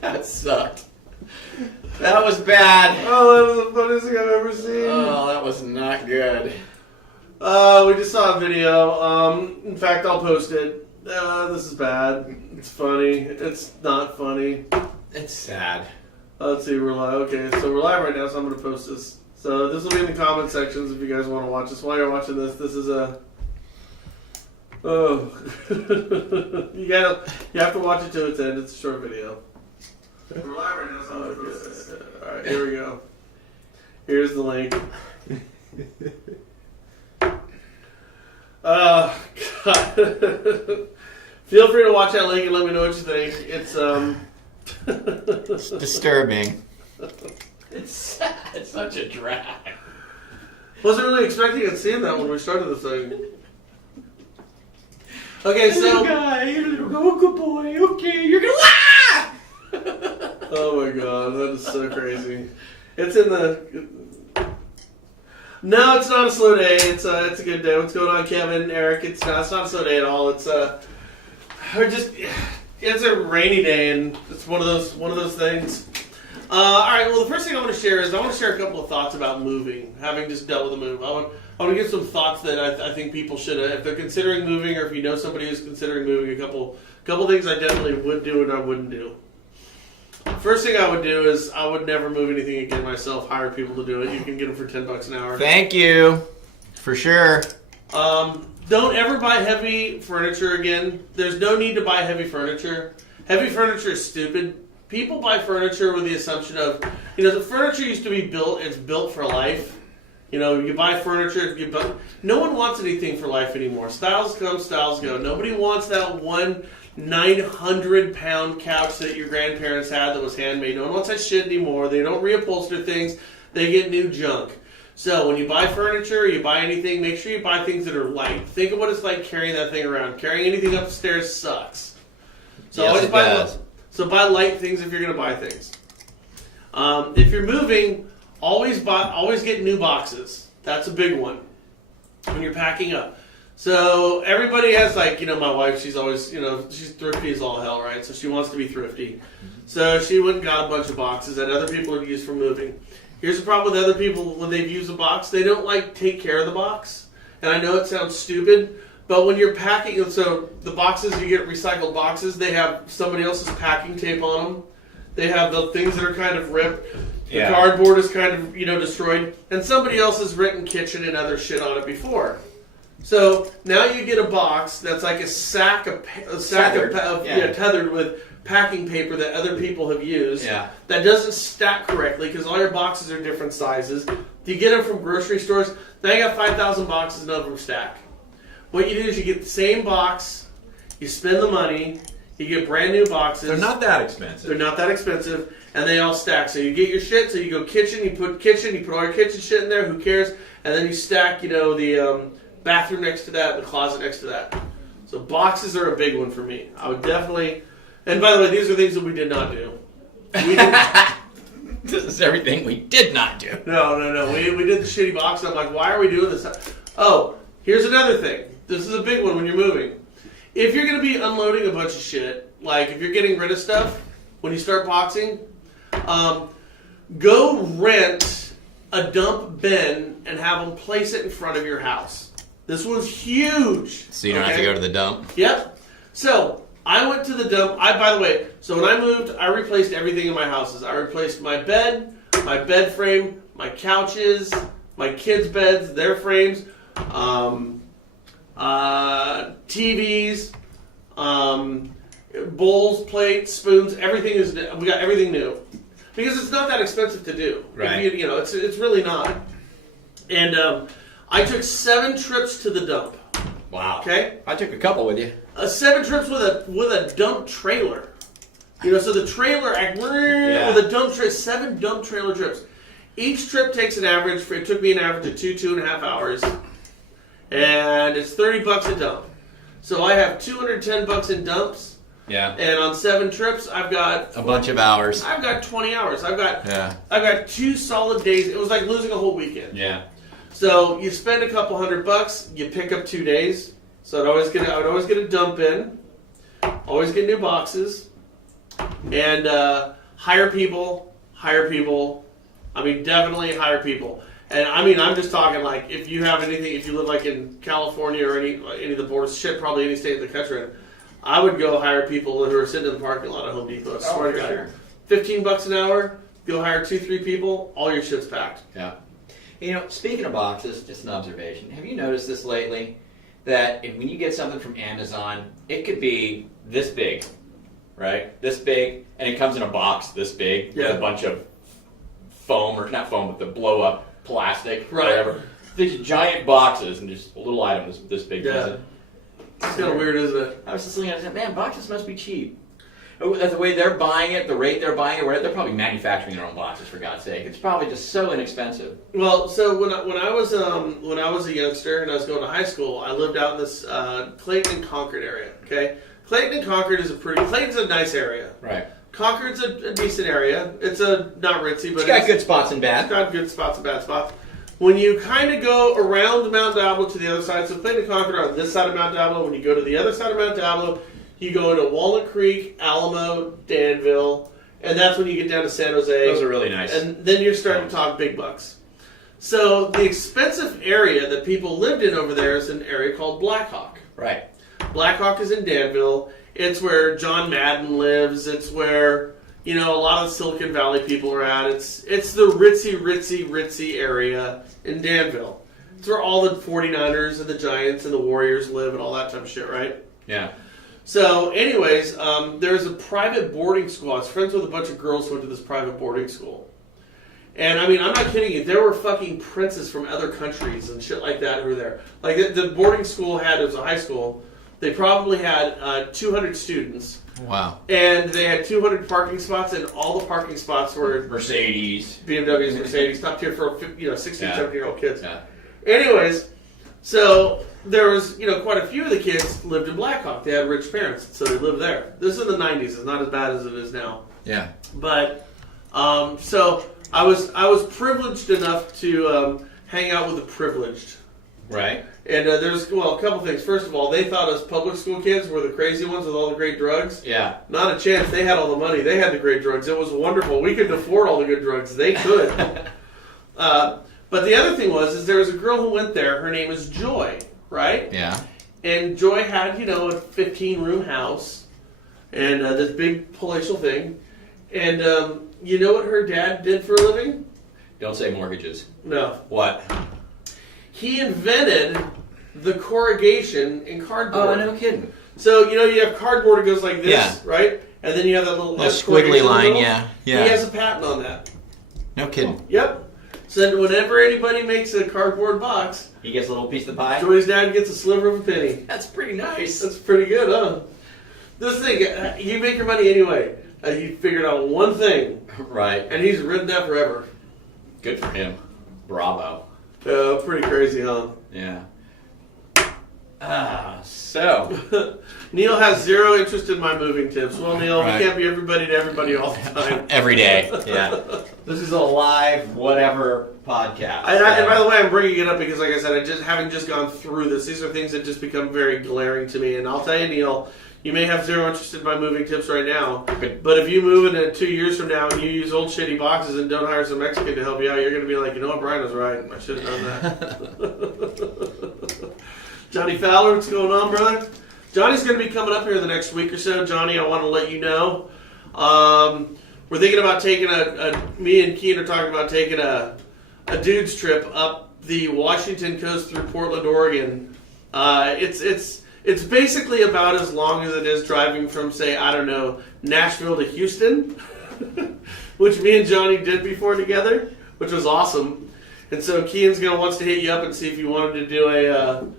That sucked. That was bad. Oh, that was the funniest thing I've ever seen. Oh, that was not good. We just saw a video. In fact, I'll post it. This is bad. It's funny. It's not funny. It's sad. Let's see, we're live. Okay, so we're live right now, so I'm going to post this. So this will be in the comment sections if you guys want to watch this. While you're watching this, this is a... Oh. You have to watch it to its end. It's a short video. We're live right now, so I'm going to post this. Alright, here we go. Here's the link. God. Feel free to watch that link and let me know what you think. It's It's disturbing. It's sad. It's such a drag. Wasn't really expecting it seeing that when we started this thing. Okay, so Oh, good boy. Okay, you're gonna laugh. oh my god, that is so crazy. It's in the. No, it's not a slow day. It's a good day. What's going on, Kevin, Eric? It's not a slow day at all. It's a rainy day, and it's one of those things. All right. Well, the first thing I want to share is I want to share a couple of thoughts about moving. Having just dealt with a move, I want to give some thoughts that I think people should, if they're considering moving, or if you know somebody who's considering moving, a couple things I definitely would do and I wouldn't do. First thing I would do is I would never move anything again myself. Hire people to do it. You can get them for $10 an hour. Thank you. For sure. Don't ever buy heavy furniture again. There's no need to buy heavy furniture. Heavy furniture is stupid. People buy furniture with the assumption of, the furniture used to be built. It's built for life. You buy furniture. No one wants anything for life anymore. Styles come, styles go. Nobody wants that one 900-pound couch that your grandparents had that was handmade. No one wants that shit anymore. They don't reupholster things. They get new junk. So when you buy furniture, you buy anything, make sure you buy things that are light. Think of what it's like carrying that thing around. Carrying anything upstairs sucks. So yes, buy light things if you're going to buy things. If you're moving, always get new boxes. That's a big one when you're packing up. So everybody has my wife, she's always, she's thrifty as all hell, right? So she wants to be thrifty. So she went and got a bunch of boxes that other people have used for moving. Here's the problem with other people when they've used a box, they don't take care of the box. And I know it sounds stupid, but when you're packing, so the boxes, you get recycled boxes, they have somebody else's packing tape on them. They have the things that are kind of ripped. The cardboard is kind of, destroyed. And somebody else has written kitchen and other shit on it before. So now you get a box that's like a sack tethered with packing paper that other people have used. Yeah. That doesn't stack correctly because all your boxes are different sizes. You get them from grocery stores. Now you got 5,000 boxes, none of them stack. What you do is you get the same box, you spend the money, you get brand new boxes. They're not that expensive. And they all stack. So you get your shit, so you go kitchen, you put all your kitchen shit in there, who cares? And then you stack, the bathroom next to that, the closet next to that. So boxes are a big one for me. I would definitely, and by the way, these are things that we did not do. This is everything we did not do. No. We did the shitty box. I'm like, why are we doing this? Oh, here's another thing. This is a big one when you're moving. If you're going to be unloading a bunch of shit, like if you're getting rid of stuff, when you start boxing, go rent a dump bin and have them place it in front of your house. This one's huge. So you don't have to go to the dump? Yep. So I went to the dump. By the way, so when I moved, I replaced everything in my houses. I replaced my bed frame, my couches, my kids' beds, their frames, TVs, bowls, plates, spoons. Everything we got everything new because it's not that expensive to do. Right. It's really not. And I took 7 trips to the dump. Wow. Okay. I took a couple with you. 7 trips with a dump trailer. So the trailer with a dump trailer, 7 dump trailer trips. Each trip takes an average. It took me an average of 2.5 hours, and it's $30 a dump. So I have $210 in dumps. Yeah. And on 7 trips, I've got a bunch of hours. I've got 20 hours. I've got 2 solid days. It was like losing a whole weekend. Yeah. So you spend a couple $100, you pick up 2 days. So I would always get a dump in, always get new boxes. and hire people. I mean, definitely hire people. And I mean, I'm just talking like if you have anything, if you live like in California or any of the borders, shit, probably any state in the country, I would go hire people who are sitting in the parking lot at Home Depot. Oh, for sure. $15 an hour. Go hire 2-3 people. All your shit's packed. Yeah. You know, speaking of boxes, just an observation. Have you noticed this lately? That when you get something from Amazon, it could be this big, right? This big, and it comes in a box this big with a bunch of foam, or not foam, but the blow up plastic, Right. whatever. These giant boxes and just a little item this big. Yeah. It's kind of weird, isn't it? I was just looking at it and said, man, boxes must be cheap. The way they're buying it, the rate they're buying it, they're probably manufacturing their own boxes, for God's sake. It's probably just so inexpensive. Well, so when I was a youngster and I was going to high school, I lived out in this Clayton and Concord area. Okay, Clayton and Concord Clayton's a nice area. Right. Concord's a decent area. It's not ritzy, but It's got good spots and bad. It's got good spots and bad spots. When you kind of go around Mount Diablo to the other side, so Clayton and Concord are on this side of Mount Diablo. When you go to the other side of Mount Diablo, you go into Walnut Creek, Alamo, Danville, and that's when you get down to San Jose. Those are really nice. And then you're starting to talk big bucks. So the expensive area that people lived in over there is an area called Blackhawk. Right. Blackhawk is in Danville. It's where John Madden lives. It's where, a lot of the Silicon Valley people are at. It's the ritzy area in Danville. It's where all the 49ers and the Giants and the Warriors live and all that type of shit, right? Yeah. So, anyways, there's a private boarding school. I was friends with a bunch of girls who went to this private boarding school. And, I mean, I'm not kidding you. There were fucking princes from other countries and shit like that who were there. Like, the boarding school it was a high school. They probably had 200 students. Wow. And they had 200 parking spots, and all the parking spots were Mercedes. BMWs, Mercedes, top tier for 16, 17-year-old kids. Yeah. Anyways, so there was, quite a few of the kids lived in Blackhawk. They had rich parents, so they lived there. This is in the 90s. It's not as bad as it is now. Yeah. But, so I was privileged enough to hang out with the privileged. Right. And there's, a couple things. First of all, they thought us public school kids were the crazy ones with all the great drugs. Yeah. Not a chance. They had all the money. They had the great drugs. It was wonderful. We couldn't afford all the good drugs. They could. But the other thing is there was a girl who went there. Her name is Joy, right? Yeah. And Joy had, a 15-room house and this big palatial thing. And you know what her dad did for a living? Don't say mortgages. No. What? He invented the corrugation in cardboard. Oh, no kidding. So, you have cardboard that goes like this, right? And then you have that little squiggly line, yeah. He has a patent on that. No kidding. Yep. So then whenever anybody makes a cardboard box, He gets a little piece of the pie? Joey's dad gets a sliver of a penny. That's pretty nice. That's pretty good, huh? This thing, you make your money anyway. You figured out one thing, Right. and he's ridden that forever. Good for him. Bravo. Pretty crazy, huh? Yeah. So. Neil has zero interest in my moving tips. Well, Neil, Right. we can't be everybody to everybody all the time. Every day. Yeah. This is a live whatever podcast. And by the way, I'm bringing it up because, like I said, having just gone through this, these are things that just become very glaring to me. And I'll tell you, Neil, you may have zero interest in my moving tips right now, but if you move in 2 years from now and you use old shitty boxes and don't hire some Mexican to help you out, you're going to be like, you know what, Brian was right. I should have done that. Johnny Fowler, what's going on, brother? Johnny's going to be coming up here in the next week or so. Johnny, I want to let you know. We're thinking about taking me and Keen are talking about taking a dude's trip up the Washington coast through Portland, Oregon. It's basically about as long as it is driving from, say, I don't know, Nashville to Houston, which me and Johnny did before together, which was awesome. And so Kean's wants to hit you up and see if you wanted to do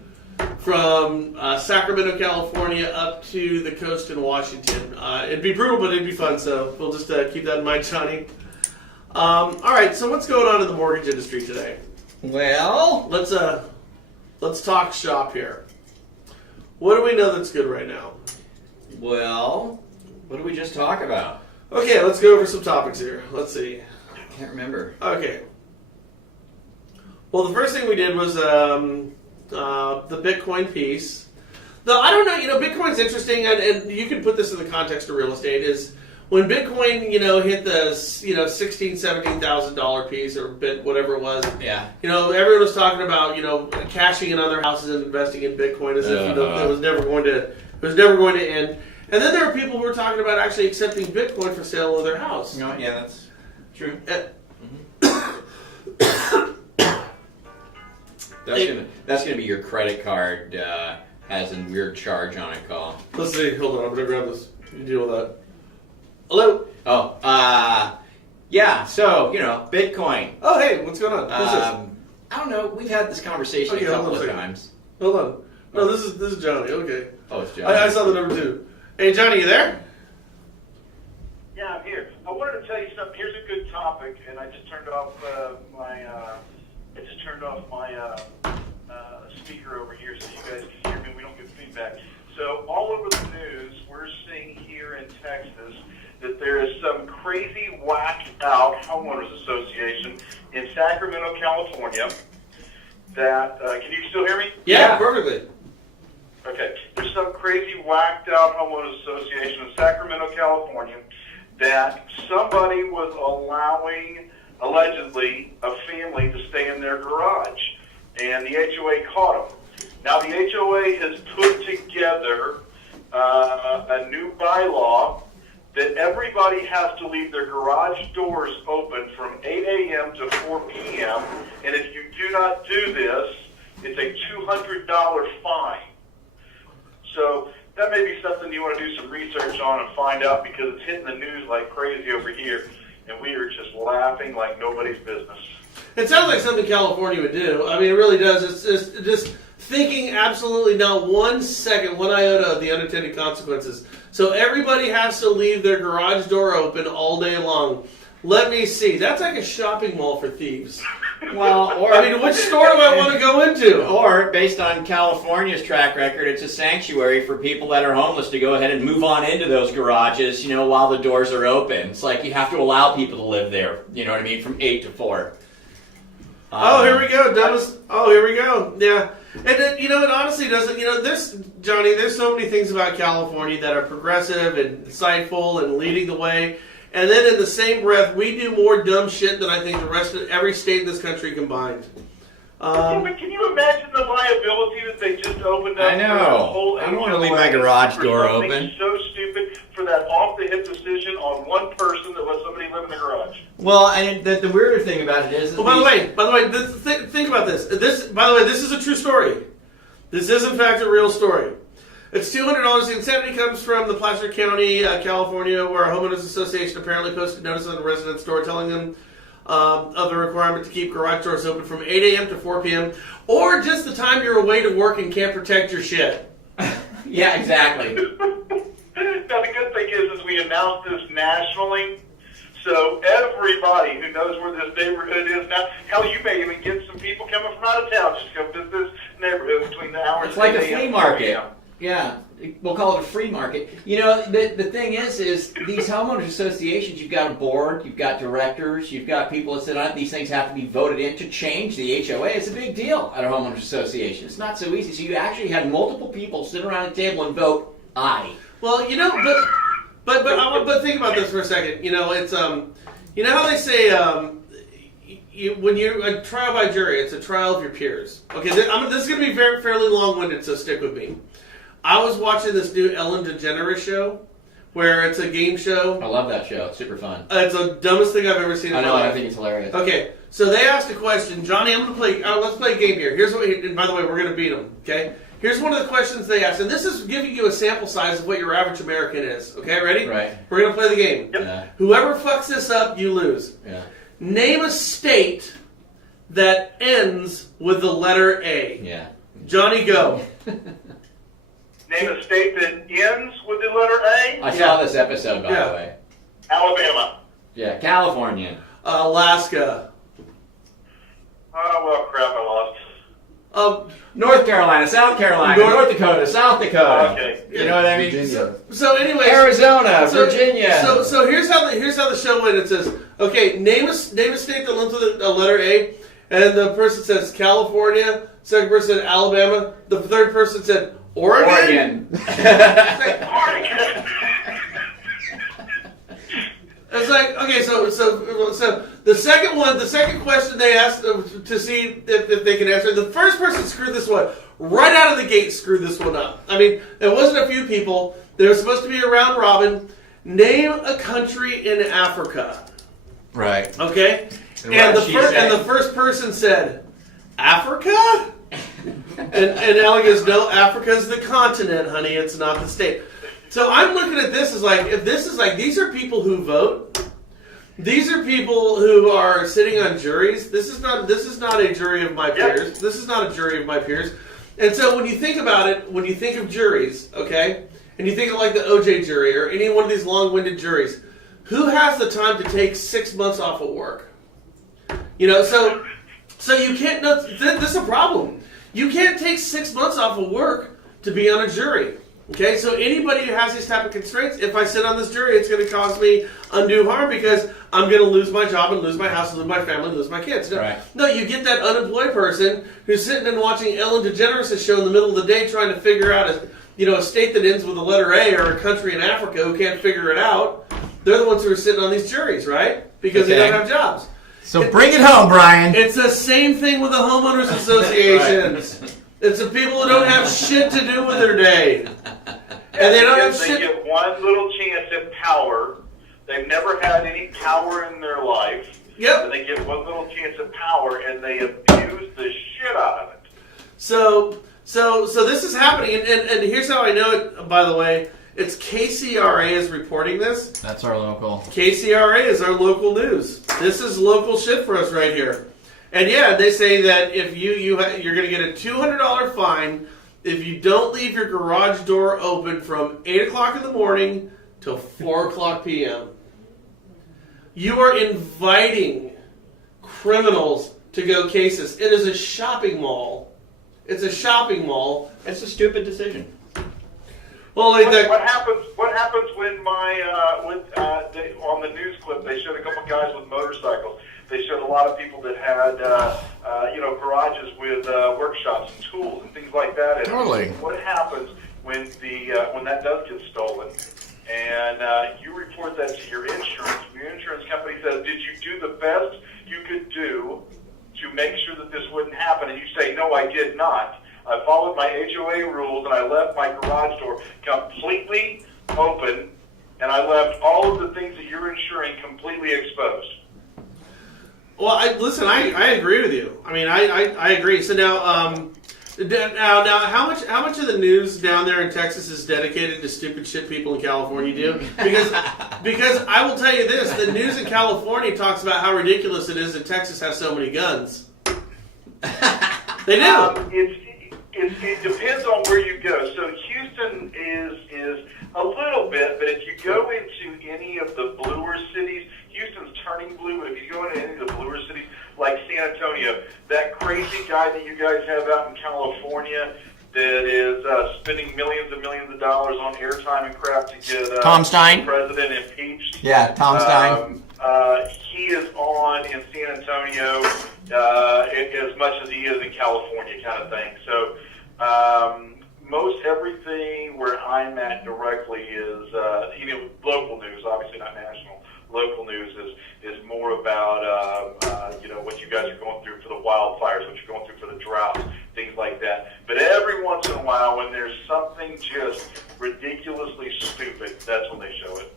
from Sacramento, California, up to the coast in Washington. It'd be brutal, but it'd be fun. So we'll just keep that in mind, Johnny. All right. So what's going on in the mortgage industry today? Well, let's talk shop here. What do we know that's good right now? what did we just talk about? Okay, let's go over some topics here. Let's see. I can't remember. Okay. Well, the first thing we did was the Bitcoin piece. Though I don't know, Bitcoin's interesting, and you can put this in the context of real estate. Is when Bitcoin, hit the, $16,000-$17,000 piece or bit, whatever it was. Yeah. Everyone was talking about, cashing in other houses and investing in Bitcoin as if it was never going to end. And then there were people who were talking about actually accepting Bitcoin for sale of their house. Yeah, that's true. That's gonna be your credit card has a weird charge on it call. Let's see. Hold on. I'm gonna grab this. You deal with that. Hello. Oh, yeah. So Bitcoin. Oh, hey. What's going on? Who's this? I don't know. We've had this conversation Okay, a couple hold on of a second. times. Hold on. No, this is Johnny. Okay. Oh, it's Johnny. I saw the number 2. Hey, Johnny, you there? Yeah, I'm here. I wanted to tell you something. Here's a good topic, and I just turned off my speaker over here so you guys can hear me. We don't get feedback. So all over the news, we're seeing here in Texas that there is some crazy whacked out homeowners association in Sacramento, California. That can you still hear me? Yeah, perfectly. Okay. There's some crazy whacked out homeowners association in Sacramento, California, that somebody was allowing, allegedly, a family to stay in their garage, and the HOA caught them. Now the HOA has put together a new bylaw that everybody has to leave their garage doors open from 8 a.m. to 4 p.m., and if you do not do this, it's a $200 fine. So that may be something you want to do some research on and find out, because it's hitting the news like crazy over here, and we are just laughing like nobody's business. It sounds like something California would do. I mean, it really does. It's just thinking absolutely not 1 second, 1 iota of the unintended consequences. So everybody has to leave their garage door open all day long. Let me see. That's like a shopping mall for thieves. Well, or which store do I want to go into? Or, based on California's track record, it's a sanctuary for people that are homeless to go ahead and move on into those garages, while the doors are open. It's like you have to allow people to live there, you know what I mean, from 8 to 4. Here we go. Here we go. Yeah. And it honestly doesn't, Johnny, there's so many things about California that are progressive and insightful and leading the way. And then in the same breath, we do more dumb shit than I think the rest of every state in this country combined. But can you imagine the liability that they just opened up? I know. I don't want to leave my garage door open. So stupid for that off-the-hip decision on one person that let somebody live in the garage. Well, and the weirder thing about it is... By the way, think about this. By the way, this is a true story. This is, in fact, a real story. It's $200. The insanity comes from the Placer County, California, where a homeowners association apparently posted notice on the resident's door telling them of the requirement to keep garage doors open from 8 a.m. to 4 p.m. or just the time you're away to work and can't protect your shit. Yeah, exactly. Now, the good thing is we announced this nationally, so everybody who knows where this neighborhood is now, hell, you may even get some people coming from out of town just to go visit this neighborhood between the hours. It's like a 8 a.m. flea market. Yeah, we'll call it a free market. The thing is these homeowners associations, you've got a board, you've got directors, you've got people that sit on it. These things have to be voted in to change the HOA. It's a big deal at a homeowners association. It's not so easy. So you actually had multiple people sit around a table and vote aye. Well, but think about this for a second. It's how they say when you're a trial by jury, it's a trial of your peers. Okay, this is going to be fairly long-winded, so stick with me. I was watching this new Ellen DeGeneres show, where it's a game show. I love that show. It's super fun. It's the dumbest thing I've ever seen in I my know, life. I think it's hilarious. Okay, so they asked a question. Johnny, I'm going to play. Let's play a game here. Here's what. And by the way, we're going to beat them. Okay. Here's one of the questions they asked, and this is giving you a sample size of what your average American is. Okay, ready? Right. We're going to play the game. Yep. Yeah. Whoever fucks this up, you lose. Yeah. Name a state that ends with the letter A. Yeah. Johnny, go. Name a state that ends with the letter A. I saw this episode, by the way. Alabama. Yeah, California. Alaska. Oh, well, crap, I lost. North Carolina, South Carolina, North Dakota, South Dakota. Okay. You know what I mean? Virginia. So anyway, Arizona, Virginia. So here's how the show went. It says, okay, name a state that ends with a letter A, and the person says California. Second person said Alabama. The third person said Oregon. Oregon. It's like, okay, so the second question they asked to see if they can answer, the first person screwed this one right out of the gate. Screwed this one up. I mean, it wasn't a few people. There was supposed to be a round robin. Name a country in Africa. Right. Okay, And and what did she say? the first person said, Africa. And Ellie goes, no, Africa's the continent, honey. It's not the state. So I'm looking at this as like, if this is like, these are people who vote. These are people who are sitting on juries. This is not a jury of my peers. This is not a jury of my peers. And so when you think about it, when you think of juries, okay, and you think of like the OJ jury or any one of these long-winded juries, who has the time to take 6 months off of work? You know, so you can't. No, this is a problem. You can't take 6 months off of work to be on a jury. Okay, so anybody who has these type of constraints, if I sit on this jury, it's going to cause me undue harm because I'm going to lose my job and lose my house and lose my family and lose my kids. No, Right. no, you get that unemployed person who's sitting and watching Ellen DeGeneres' show in the middle of the day trying to figure out a state that ends with the letter A or a country in Africa who can't figure it out. They're the ones who are sitting on these juries, right? Because they Okay. don't have jobs. So bring it home, Brian. It's the same thing with the homeowners associations. It's the people who don't have shit to do with their day. And they don't have They shit. get one little chance at power. They've never had any power in their life. Yep. And they get one little chance at power, and they abuse the shit out of it. So this is happening, and here's how I know it. By the way, it's KCRA is reporting this. That's our local. KCRA is our local news. This is local shit for us right here. And yeah, they say that if you're going to get a $200 fine if you don't leave your garage door open from 8 o'clock in the morning till 4 o'clock p.m. You are inviting criminals to go cases. It is a shopping mall. It's a shopping mall. It's a stupid decision. Well, like What happens? What happens when on the news clip they showed a couple guys with motorcycles? They showed a lot of people that had garages with workshops and tools and things like that. And Totally. What happens when that does get stolen? And you report that to your insurance. Your insurance company says, "Did you do the best you could do to make sure that this wouldn't happen?" And you say, "No, I did not. I followed my HOA rules and I left my garage door completely open, and I left all of the things that you're insuring completely exposed." Well, I agree with you. I mean, I agree. So now, how much of the news down there in Texas is dedicated to stupid shit people in California do? Because I will tell you this: the news in California talks about how ridiculous it is that Texas has so many guns. They do. It depends on where you go. So Houston is a little bit, but if you go into any of the bluer cities, Houston's turning blue, but if you go into any of the bluer cities, like San Antonio, that crazy guy that you guys have out in California that is spending millions and millions of dollars on airtime and crap to get Tom Stein? the president impeached. Yeah, Tom Stein. He is on in San Antonio as much as he is in California, kind of thing. So most everything where I'm at directly is local news, obviously not national. Local news is more about what you guys are going through for the wildfires, what you're going through for the drought, things like that. But every once in a while, when there's something just ridiculously stupid, that's when they show it.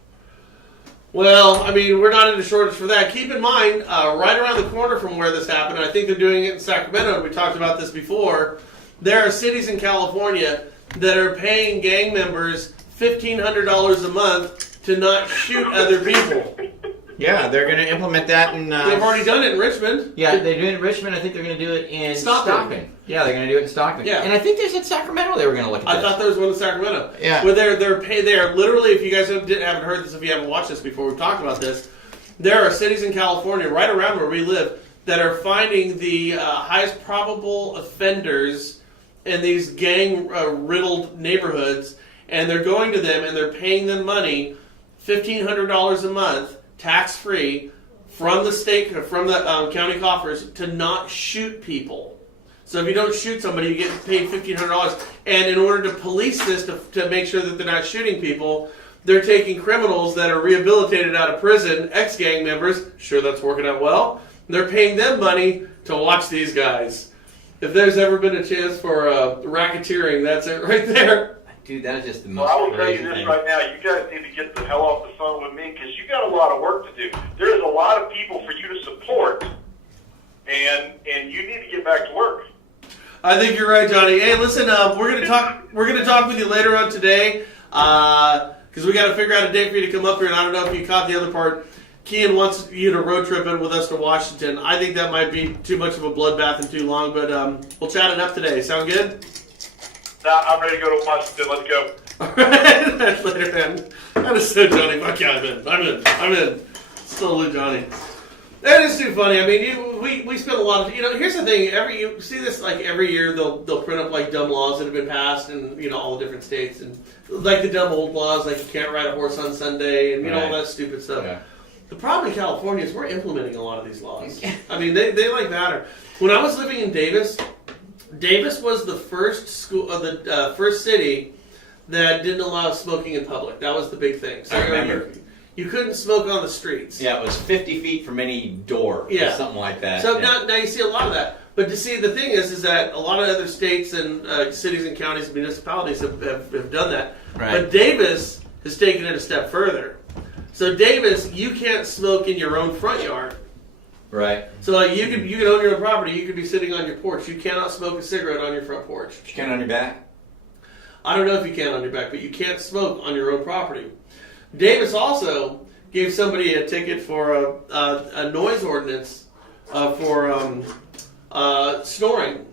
Well, I mean, we're not in a shortage for that. Keep in mind, right around the corner from where this happened, I think they're doing it in Sacramento. We talked about this before. There are cities in California that are paying gang members $1,500 a month to not shoot other people. Yeah, they're going to implement that in... They've already done it in Richmond. Yeah, they do it in Richmond. I think they're going to do it in Stockton. Yeah, they're going to do it in Stockton. Yeah. And I think there's in Sacramento they were going to look at I this. thought there was one in Sacramento. Yeah. Where they are literally, if you guys haven't heard this, if you haven't watched this before, we've talked about this, there are cities in California, right around where we live, that are finding the highest probable offenders in these gang-riddled neighborhoods, and they're going to them and they're paying them money, $1,500 a month, tax-free, from the state, from the county coffers, to not shoot people. So if you don't shoot somebody, you get paid $1,500. And in order to police this, to make sure that they're not shooting people, they're taking criminals that are rehabilitated out of prison, ex-gang members, sure that's working out well, they're paying them money to watch these guys. If there's ever been a chance for racketeering, that's it right there. Dude, that is just the Well, most I will tell crazy you this thing. right now. You guys need to get the hell off the phone with me because you got a lot of work to do. There's a lot of people for you to support, and you need to get back to work. I think you're right, Johnny. Hey, listen, we're gonna talk. We're gonna talk with you later on today, because we got to figure out a date for you to come up here. And I don't know if you caught the other part. Kean wants you to road trip in with us to Washington. I think that might be too much of a bloodbath and too long, but we'll chat it up today. Sound good? Now, I'm ready to go to Washington. Let's go. All right, that's later, man. That is so Johnny. Fuck yeah, I'm in. It's totally Johnny. That is too funny. I mean, we spend a lot of, here's the thing. You see this like every year they'll print up like dumb laws that have been passed in all the different states, and like the dumb old laws like you can't ride a horse on Sunday and all that stupid stuff. Yeah. The problem in California is we're implementing a lot of these laws. I mean, they like matter. When I was living in Davis was the first school, the first city that didn't allow smoking in public. That was the big thing. So I remember. You couldn't smoke on the streets. Yeah, it was 50 feet from any door or something like that. So yeah. now you see a lot of that. But to see, the thing is that a lot of other states and cities and counties and municipalities have done that. Right. But Davis has taken it a step further. So Davis, you can't smoke in your own front yard. Right. So like you could own your own property. You could be sitting on your porch. You cannot smoke a cigarette on your front porch. You can on your back? I don't know if you can on your back, but you can't smoke on your own property. Davis also gave somebody a ticket for a noise ordinance for snoring.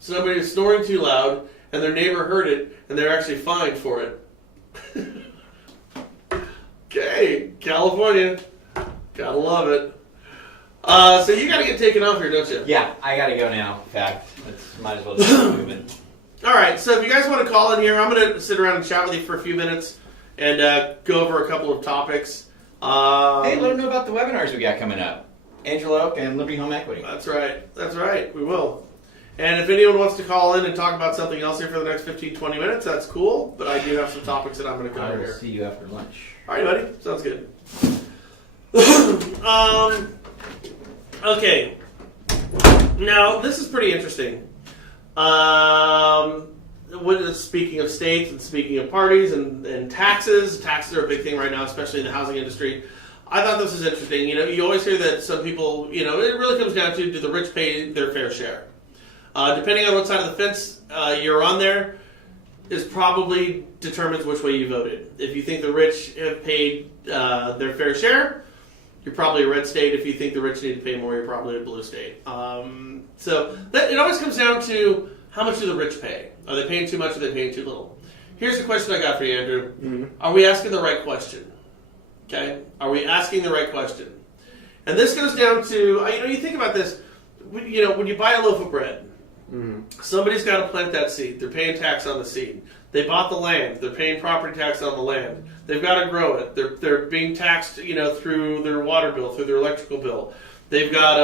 Somebody was snoring too loud, and their neighbor heard it, and they're actually fined for it. Okay, California. Gotta love it. So you gotta get taken off here, don't you? Yeah, I gotta go now. In fact, might as well just keep moving. All right, so if you guys want to call in here, I'm going to sit around and chat with you for a few minutes and go over a couple of topics. Hey, let them know about the webinars we got coming up. Angel Oak and Liberty Home Equity. That's right, we will. And if anyone wants to call in and talk about something else here for the next 15, 20 minutes, that's cool, but I do have some topics that I'm going to I cover will here. see you after lunch. All right, buddy, sounds good. Okay, now this is pretty interesting. Speaking of states and speaking of parties and taxes are a big thing right now, especially in the housing industry. I thought this was interesting. You always hear that some people, it really comes down to, do the rich pay their fair share? Depending on what side of the fence you're on there, is probably determines which way you voted. If you think the rich have paid their fair share, you're probably a red state. If you think the rich need to pay more, you're probably a blue state. So it always comes down to, how much do the rich pay? Are they paying too much or are they paying too little? Here's the question I got for you, Andrew. Mm-hmm. Are we asking the right question? Okay? Are we asking the right question? And this goes down to, you think about this, when you buy a loaf of bread, somebody's got to plant that seed. They're paying tax on the seed. They bought the land. They're paying property tax on the land. They've got to grow it. They're being taxed, through their water bill, through their electrical bill. They've got,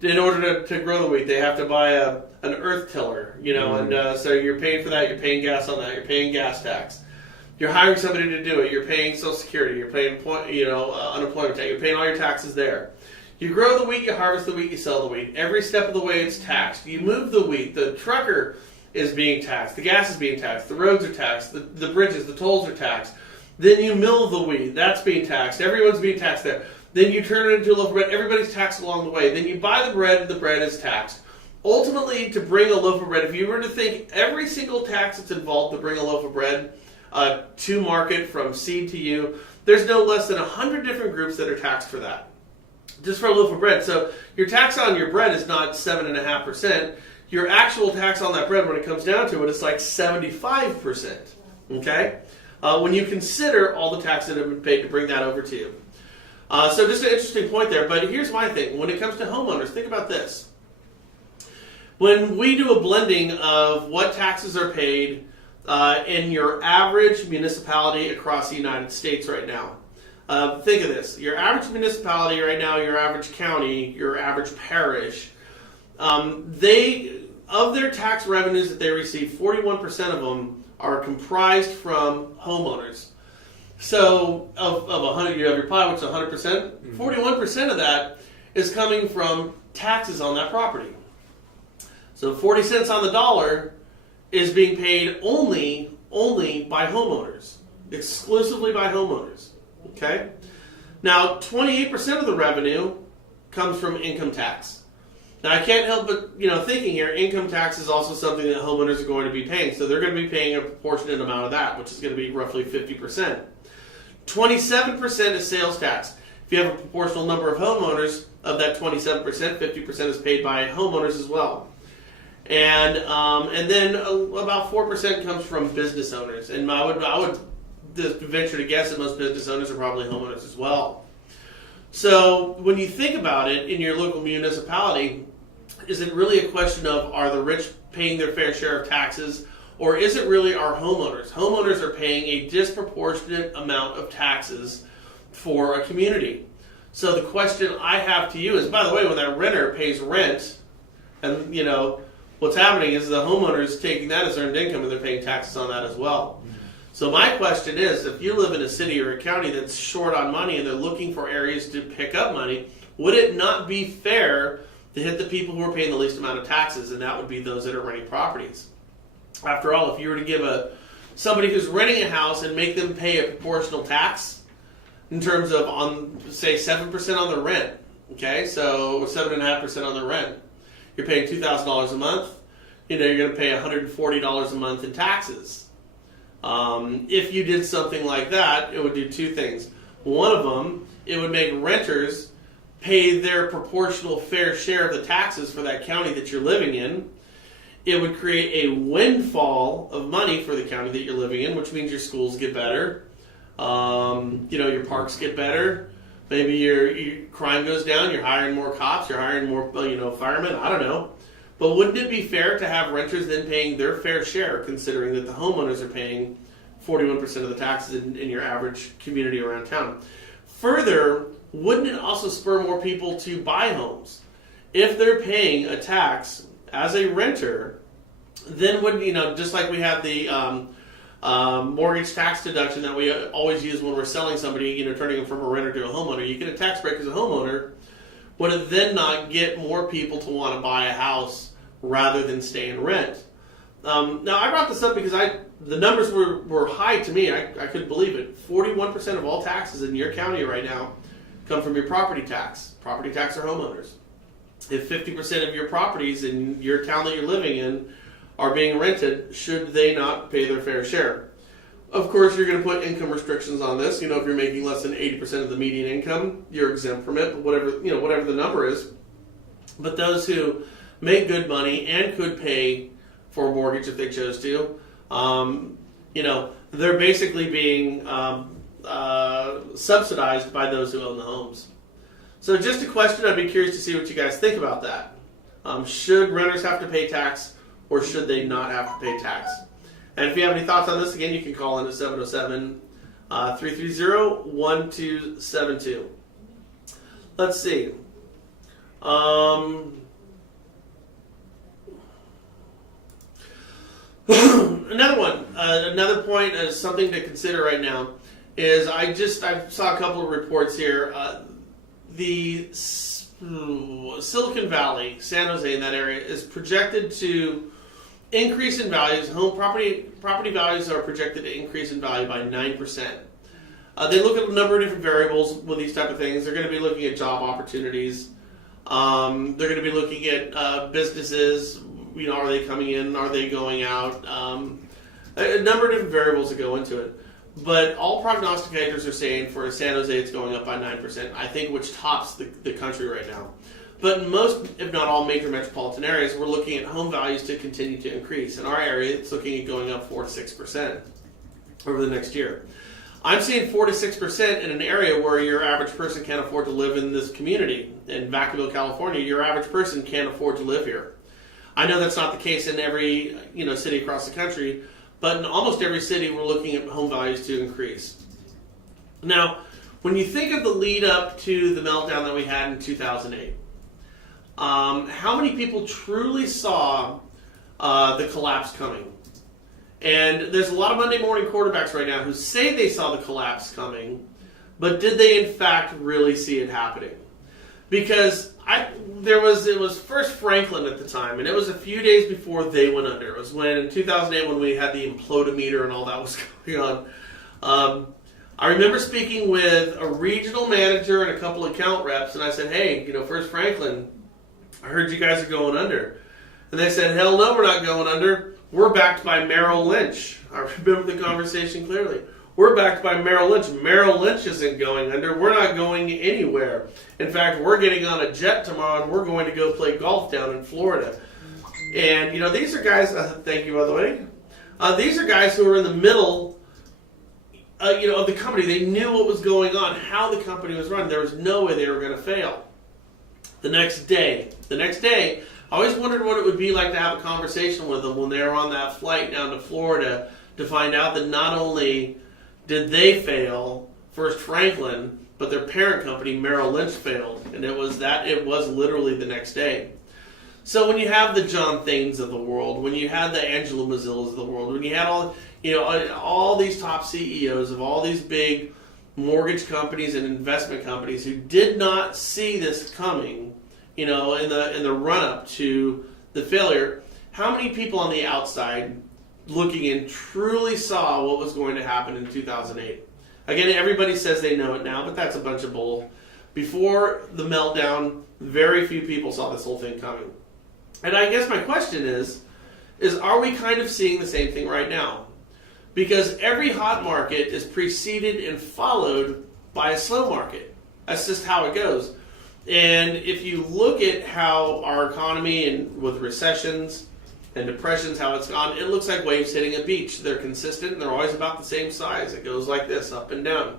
in order to grow the wheat, they have to buy an earth tiller, and so you're paying for that. You're paying gas on that. You're paying gas tax. You're hiring somebody to do it. You're paying Social Security. You're paying, unemployment tax. You're paying all your taxes there. You grow the wheat. You harvest the wheat. You sell the wheat. Every step of the way, it's taxed. You move the wheat. The trucker is being taxed. The gas is being taxed. The roads are taxed. The bridges, the tolls are taxed. Then you mill the wheat. That's being taxed. Everyone's being taxed there. Then you turn it into a loaf of bread. Everybody's taxed along the way. Then you buy the bread is taxed. Ultimately, to bring a loaf of bread, if you were to think every single tax that's involved to bring a loaf of bread to market from seed to you, there's no less than 100 different groups that are taxed for that. Just for a loaf of bread. So your tax on your bread is not 7.5%. Your actual tax on that bread, when it comes down to it, is like 75%. Okay? When you consider all the taxes that have been paid to bring that over to you. So just an interesting point there. But here's my thing. When it comes to homeowners, think about this. When we do a blending of what taxes are paid in your average municipality across the United States right now, think of this. Your average municipality right now, your average county, your average parish, of their tax revenues that they receive, 41% of them are comprised from homeowners. So of 100, you have your pie, which is 100%. 41% of that is coming from taxes on that property. So 40 cents on the dollar is being paid only by homeowners, exclusively by homeowners. Okay. Now 28% of the revenue comes from income tax. Now I can't help but thinking here, income tax is also something that homeowners are going to be paying. So they're going to be paying a proportionate amount of that, which is going to be roughly 50%. 27% is sales tax. If you have a proportional number of homeowners, of that 27%, 50% is paid by homeowners as well. And then about 4% comes from business owners. And I would just venture to guess that most business owners are probably homeowners as well. So when you think about it in your local municipality, is it really a question of are the rich paying their fair share of taxes, or is it really our homeowners? Homeowners are paying a disproportionate amount of taxes for a community. So the question I have to you is, by the way, when that renter pays rent, and what's happening is the homeowner is taking that as earned income and they're paying taxes on that as well. So my question is, if you live in a city or a county that's short on money and they're looking for areas to pick up money, would it not be fair to hit the people who are paying the least amount of taxes, and that would be those that are renting properties? After all, if you were to give somebody who's renting a house and make them pay a proportional tax in terms of say 7% on the rent, okay, so 7.5% on the rent, you're paying $2,000 a month. You're going to pay $140 a month in taxes. If you did something like that, it would do two things. One of them, it would make renters pay their proportional fair share of the taxes for that county that you're living in. It would create a windfall of money for the county that you're living in, which means your schools get better. Your parks get better. Maybe your crime goes down. You're hiring more cops. You're hiring more, firemen. I don't know. But wouldn't it be fair to have renters then paying their fair share, considering that the homeowners are paying 41% of the taxes in your average community around town? Further, wouldn't it also spur more people to buy homes? If they're paying a tax as a renter, then just like we have the mortgage tax deduction that we always use when we're selling somebody, turning them from a renter to a homeowner, you get a tax break as a homeowner. Would it then not get more people to want to buy a house rather than stay in rent? Now, I brought this up because the numbers were high to me. I couldn't believe it. 41% of all taxes in your county right now come from your property tax. Property tax are homeowners. If 50% of your properties in your town that you're living in are being rented, should they not pay their fair share? Of course, you're going to put income restrictions on this. If you're making less than 80% of the median income, you're exempt from it, whatever the number is. But those who make good money and could pay for a mortgage if they chose to, they're basically being subsidized by those who own the homes. So just a question, I'd be curious to see what you guys think about that. Should renters have to pay tax, or should they not have to pay tax? And if you have any thoughts on this, again, you can call in at 707-330-1272. Let's see. Another point, something to consider right now, is I saw a couple of reports here. The Silicon Valley, San Jose, in that area, is projected to increase in values. Property values are projected to increase in value by 9%. They look at a number of different variables with these type of things. They're going to be looking at job opportunities. They're going to be looking at businesses. Are they coming in? Are they going out? A number of different variables that go into it. But all prognosticators are saying for San Jose it's going up by 9%, I think, which tops the country right now. But in most, if not all, major metropolitan areas, we're looking at home values to continue to increase. In our area, it's looking at going up 4 to 6% over the next year. I'm seeing 4 to 6% in an area where your average person can't afford to live in this community. In Vacaville, California, your average person can't afford to live here. I know that's not the case in every city across the country, but in almost every city, we're looking at home values to increase. Now, when you think of the lead up to the meltdown that we had in 2008, how many people truly saw the collapse coming? And there's a lot of Monday morning quarterbacks right now who say they saw the collapse coming, but did they in fact really see it happening? Because it was First Franklin at the time, and it was a few days before they went under. It was when in 2008 when we had the implodometer and all that was going on. I remember speaking with a regional manager and a couple of account reps, and I said, hey, First Franklin, I heard you guys are going under. And they said, hell no, we're not going under. We're backed by Merrill Lynch. I remember the conversation clearly. We're backed by Merrill Lynch. Merrill Lynch isn't going under. We're not going anywhere. In fact, we're getting on a jet tomorrow, and we're going to go play golf down in Florida. And, these are guys, thank you, by the way. These are guys who are in the middle of the company. They knew what was going on, how the company was run. There was no way they were going to fail. The next day, I always wondered what it would be like to have a conversation with them when they were on that flight down to Florida to find out that not only did they fail, First Franklin, but their parent company, Merrill Lynch, failed. And it was literally the next day. So when you have the John Thanes of the world, when you had the Angela Mozillas of the world, when you had all these top CEOs of all these big mortgage companies and investment companies who did not see this coming, in the run-up to the failure, how many people on the outside looking in truly saw what was going to happen in 2008? Again, everybody says they know it now, but that's a bunch of bull. Before the meltdown, very few people saw this whole thing coming. And I guess my question is are we kind of seeing the same thing right now? Because every hot market is preceded and followed by a slow market. That's just how it goes. And if you look at how our economy and with recessions and depressions, how it's gone, it looks like waves hitting a beach. They're consistent and they're always about the same size. It goes like this, up and down.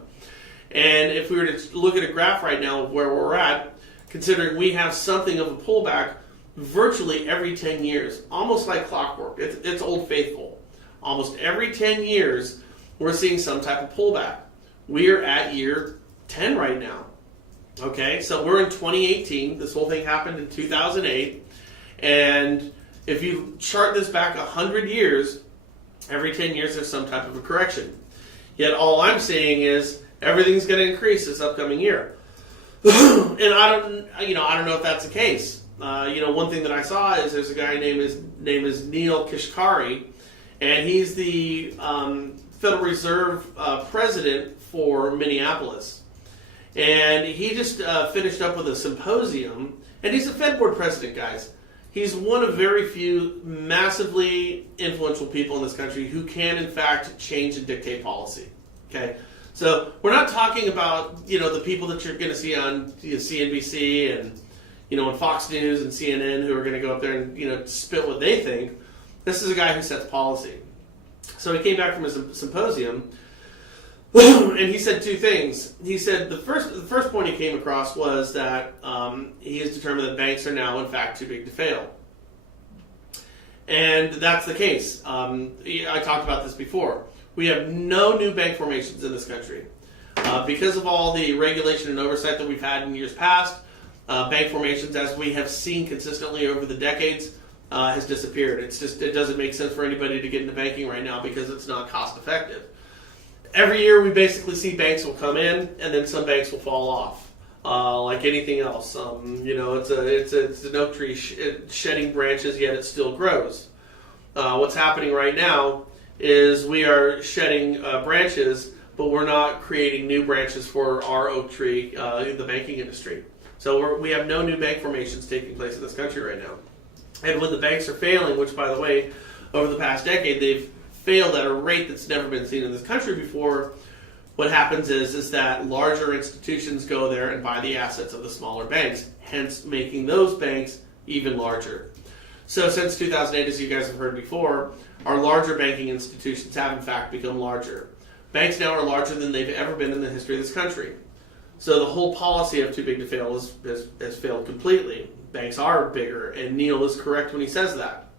And if we were to look at a graph right now of where we're at, considering we have something of a pullback virtually every 10 years, almost like clockwork. It's old faithful. Almost every 10 years, we're seeing some type of pullback. We are at year 10 right now. Okay, so we're in 2018. This whole thing happened in 2008. And if you chart this back 100 years, every 10 years there's some type of a correction. Yet all I'm saying is everything's going to increase this upcoming year. And I don't know if that's the case. One thing that I saw is there's a guy name is Neil Kashkari, and he's the Federal Reserve president for Minneapolis. And he just finished up with a symposium, and he's a Fed board president, guys. He's one of very few massively influential people in this country who can, in fact, change and dictate policy. Okay, so we're not talking about the people that you're going to see on CNBC and on Fox News and CNN who are going to go up there and spit what they think. This is a guy who sets policy. So he came back from his symposium, and he said two things. He said the first point he came across was that he has determined that banks are now, in fact, too big to fail. And that's the case. I talked about this before. We have no new bank formations in this country. Because of all the regulation and oversight that we've had in years past, bank formations, as we have seen consistently over the decades, has disappeared. It doesn't make sense for anybody to get into banking right now because it's not cost effective. Every year we basically see banks will come in and then some banks will fall off, like anything else. It's an oak tree shedding branches, yet it still grows. What's happening right now is we are shedding branches, but we're not creating new branches for our oak tree in the banking industry. So we have no new bank formations taking place in this country right now. And when the banks are failing, which, by the way, over the past decade, they've failed at a rate that's never been seen in this country before, what happens is that larger institutions go there and buy the assets of the smaller banks, hence making those banks even larger. So since 2008, as you guys have heard before, our larger banking institutions have, in fact, become larger. Banks now are larger than they've ever been in the history of this country. So the whole policy of too big to fail has failed completely. Banks are bigger, and Neil is correct when he says that.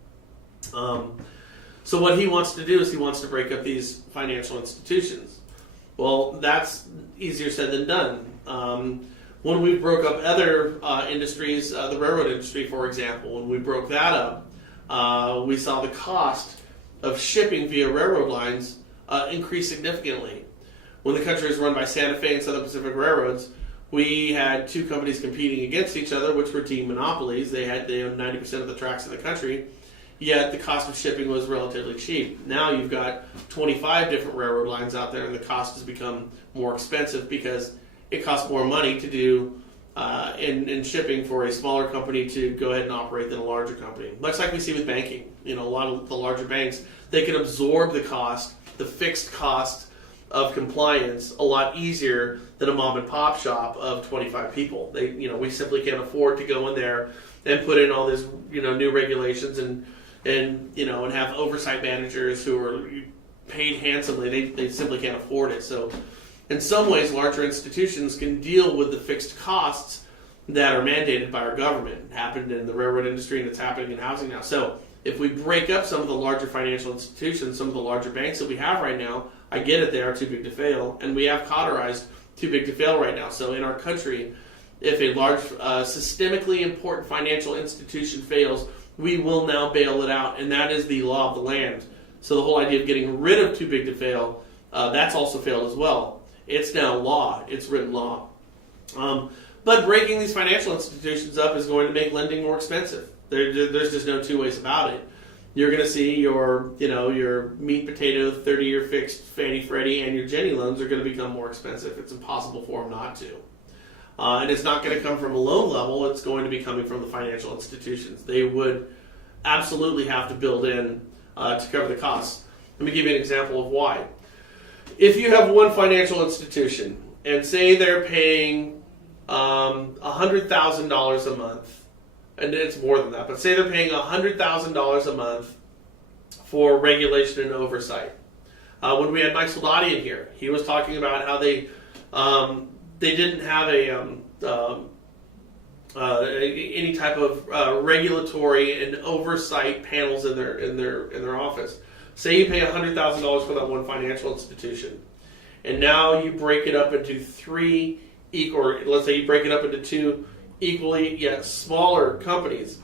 So what he wants to do is he wants to break up these financial institutions. Well, that's easier said than done. When we broke up other industries, the railroad industry, for example, when we broke that up, we saw the cost of shipping via railroad lines increased significantly. When the country was run by Santa Fe and Southern Pacific Railroads, we had two companies competing against each other, which were deemed monopolies. They owned 90% of the tracks in the country, yet the cost of shipping was relatively cheap. Now you've got 25 different railroad lines out there, and the cost has become more expensive because it costs more money to do in shipping for a smaller company to go ahead and operate than a larger company. Much like we see with banking. A lot of the larger banks, they can absorb the cost, the fixed cost of compliance a lot easier than a mom and pop shop of 25 people. We simply can't afford to go in there and put in all this, new regulations and have oversight managers who are paid handsomely. They simply can't afford it. So in some ways, larger institutions can deal with the fixed costs that are mandated by our government. It happened in the railroad industry, and it's happening in housing now. So if we break up some of the larger financial institutions, some of the larger banks that we have right now, I get it, they are too big to fail, and we have cauterized too big to fail right now. So in our country, if a large, systemically important financial institution fails, we will now bail it out, and that is the law of the land. So the whole idea of getting rid of too big to fail, that's also failed as well. It's now law. It's written law. But breaking these financial institutions up is going to make lending more expensive. There's just no two ways about it. You're going to see your meat, potato, 30-year fixed Fannie Freddie and your Ginnie loans are going to become more expensive. It's impossible for them not to. And it's not going to come from a loan level. It's going to be coming from the financial institutions. They would absolutely have to build in to cover the costs. Let me give you an example of why. If you have one financial institution and say they're paying $100,000 a month, and it's more than that, but say they're paying $100,000 a month for regulation and oversight. When we had Mike Soldati in here, he was talking about how they didn't have any type of regulatory and oversight panels in their office. Say you pay $100,000 for that one financial institution, and now you break it up into two equally yet smaller companies.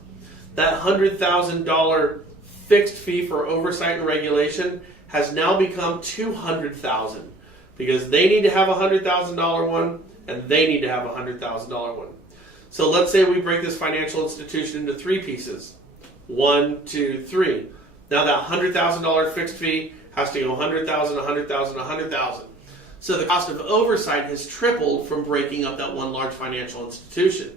That $100,000 fixed fee for oversight and regulation has now become $200,000 because they need to have a $100,000 one and they need to have a $100,000 one. So let's say we break this financial institution into three pieces. 1, 2, 3. Now that $100,000 fixed fee has to go $100,000, $100,000, $100,000. So the cost of oversight has tripled from breaking up that one large financial institution.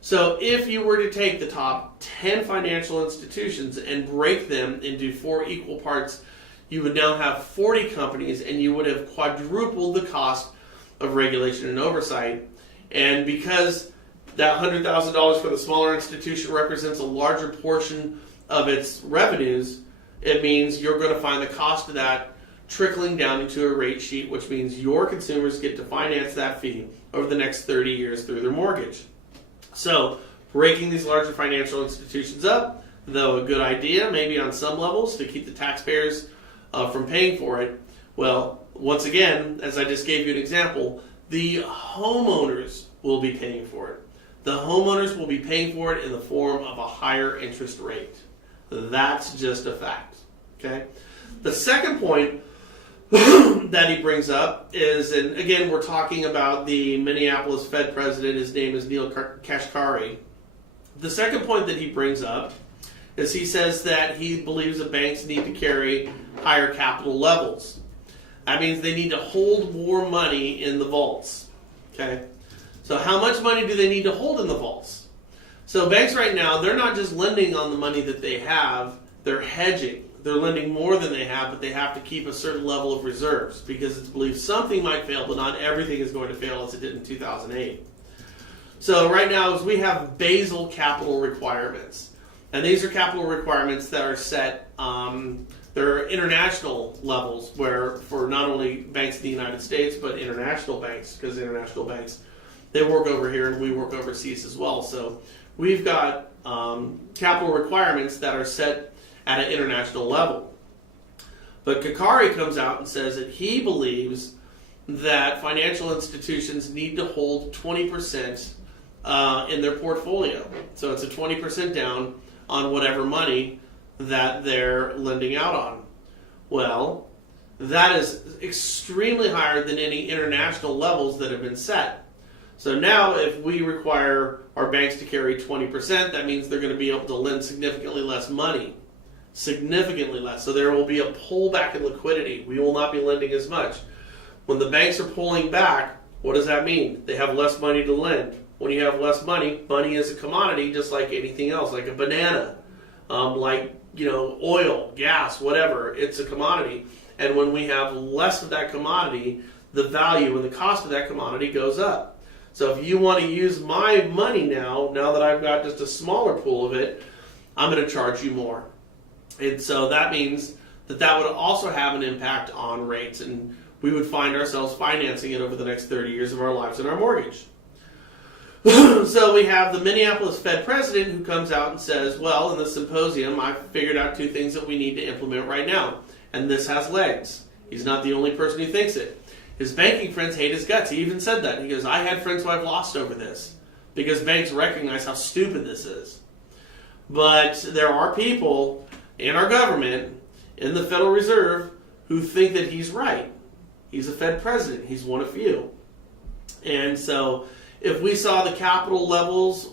So if you were to take the top 10 financial institutions and break them into 4 equal parts, you would now have 40 companies and you would have quadrupled the cost of regulation and oversight. And because that $100,000 for the smaller institution represents a larger portion of its revenues, it means you're going to find the cost of that trickling down into a rate sheet, which means your consumers get to finance that fee over the next 30 years through their mortgage. So breaking these larger financial institutions up, though a good idea, maybe on some levels, to keep the taxpayers from paying for it, well, once again, as I just gave you an example, the homeowners will be paying for it. The homeowners will be paying for it in the form of a higher interest rate. That's just a fact. Okay. The second point that he brings up is, and again, we're talking about the Minneapolis Fed president. His name is Neel Kashkari. The second point that he brings up is he says that he believes that banks need to carry higher capital levels. That means they need to hold more money in the vaults. Okay. So how much money do they need to hold in the vaults? So banks right now, they're not just lending on the money that they have, they're hedging. They're lending more than they have, but they have to keep a certain level of reserves because it's believed something might fail, but not everything is going to fail as it did in 2008. So right now, we have Basel capital requirements. And these are capital requirements that are set, they're international levels where for not only banks in the United States, but international banks, because international banks, they work over here and we work overseas as well. So we've got capital requirements that are set at an international level. But Kashkari comes out and says that he believes that financial institutions need to hold 20% in their portfolio. So it's a 20% down on whatever money that they're lending out on. Well, that is extremely higher than any international levels that have been set. So now if we require our banks to carry 20%, that means they're going to be able to lend significantly less money. Significantly less. So there will be a pullback in liquidity. We will not be lending as much. When the banks are pulling back, what does that mean? They have less money to lend. When you have less money, money is a commodity just like anything else, like a banana, like oil, gas, whatever. It's a commodity. And when we have less of that commodity, the value and the cost of that commodity goes up. So if you want to use my money now that I've got just a smaller pool of it, I'm going to charge you more. And so that means that would also have an impact on rates, and we would find ourselves financing it over the next 30 years of our lives in our mortgage. So we have the Minneapolis Fed president who comes out and says, well, in the symposium, I've figured out 2 things that we need to implement right now. And this has legs. He's not the only person who thinks it. His banking friends hate his guts. He even said that. He goes, I had friends who I've lost over this because banks recognize how stupid this is. But there are people in our government, in the Federal Reserve, who think that he's right. He's a Fed president. He's one of few. And so if we saw the capital levels